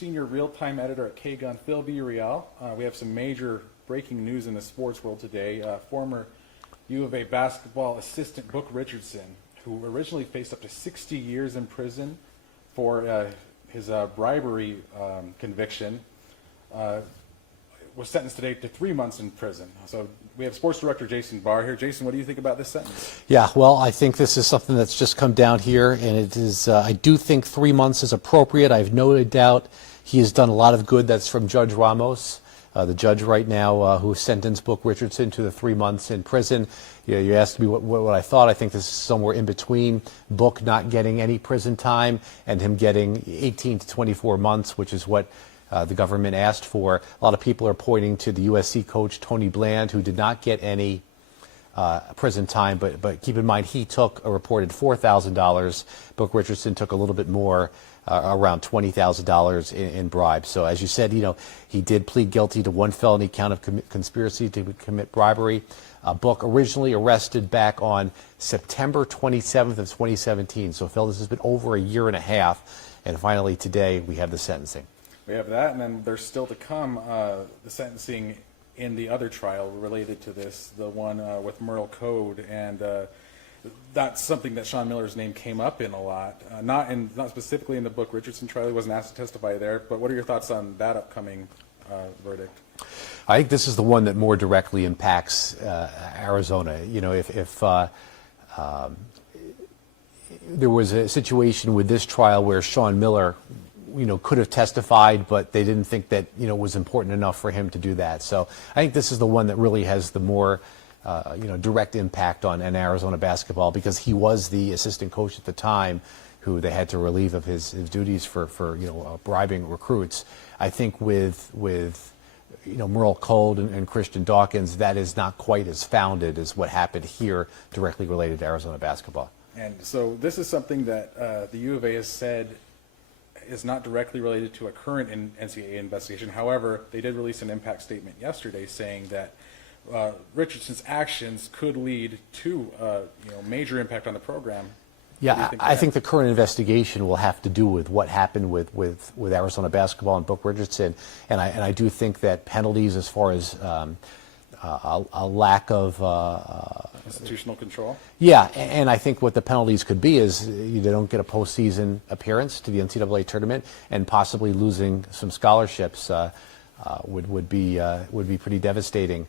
senior real-time editor at K-Gun, Phil Villarreal. We have some major breaking news in the sports world today. Former U of A basketball assistant Book Richardson, who originally faced up to 60 years in prison for his bribery conviction, was sentenced today to 3 months in prison. So we have sports director Jason Barr here. Jason, what do you think about this sentence? Yeah, well, I think this is something that's just come down here, and it is. I do think 3 months is appropriate. I have no doubt he has done a lot of good. That's from Judge Ramos, the judge right now who sentenced Book Richardson to the 3 months in prison. You asked me what I thought. I think this is somewhere in between Book not getting any prison time and him getting 18 to 24 months, which is what the government asked for. A lot of people are pointing to the USC coach Tony Bland, who did not get any prison time, but keep in mind he took a reported $4,000. Book Richardson took a little bit more, around $20,000 in bribes. So as you said, he did plead guilty to one felony count of conspiracy to commit bribery. Book originally arrested back on September 27th of 2017. So Phil, this has been over a year and a half, and finally today we have the sentencing. We have that, and then there's still to come the sentencing in the other trial related to this, the one with Merle Code, and that's something that Sean Miller's name came up in a lot. Not specifically in the Book Richardson trial. He wasn't asked to testify there, but what are your thoughts on that upcoming verdict? I think this is the one that more directly impacts Arizona. If there was a situation with this trial where Sean Miller could have testified, but they didn't think that, it was important enough for him to do that. So I think this is the one that really has the more, direct impact on Arizona basketball, because he was the assistant coach at the time who they had to relieve of his duties for bribing recruits. I think with Merle Cole and Christian Dawkins, that is not quite as founded as what happened here directly related to Arizona basketball. And so this is something that the U of A has said is not directly related to a current NCAA investigation. However, they did release an impact statement yesterday saying that Richardson's actions could lead to major impact on the program. Yeah, I think the current investigation will have to do with what happened with Arizona basketball and Book Richardson, and I do think that penalties as far as a lack of institutional control. Yeah, and I think what the penalties could be is you don't get a postseason appearance to the NCAA tournament, and possibly losing some scholarships would be pretty devastating.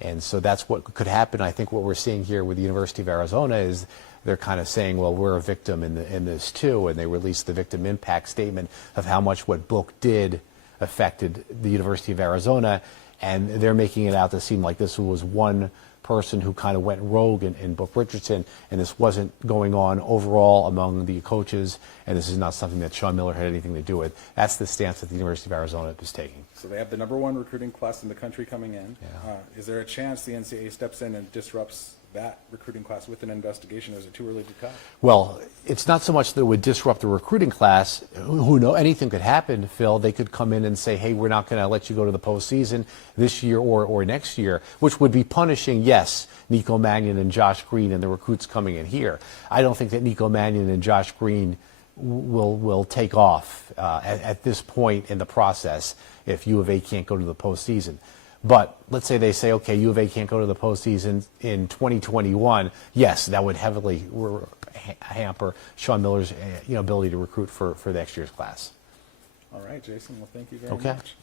And so that's what could happen. I think what we're seeing here with the University of Arizona is they're kind of saying, well, we're a victim in this too, and they released the victim impact statement of how much what Book did affected the University of Arizona, and they're making it out to seem like this was one person who kind of went rogue in Book Richardson, and this wasn't going on overall among the coaches, and this is not something that Sean Miller had anything to do with. That's the stance that the University of Arizona is taking. So they have the #1 recruiting class in the country coming in. Yeah. Is there a chance the NCAA steps in and disrupts that recruiting class with an investigation, or is it too early to tell? Well, it's not so much that it would disrupt the recruiting class. Who knows? Anything could happen, Phil. They could come in and say, hey, we're not going to let you go to the postseason this year or next year, which would be punishing, yes, Nico Mannion and Josh Green and the recruits coming in here. I don't think that Nico Mannion and Josh Green will take off at this point in the process if U of A can't go to the postseason. But let's say they say, okay, U of A can't go to the postseason in 2021. Yes, that would heavily hamper Sean Miller's ability to recruit for next year's class. All right, Jason. Well, thank you very much.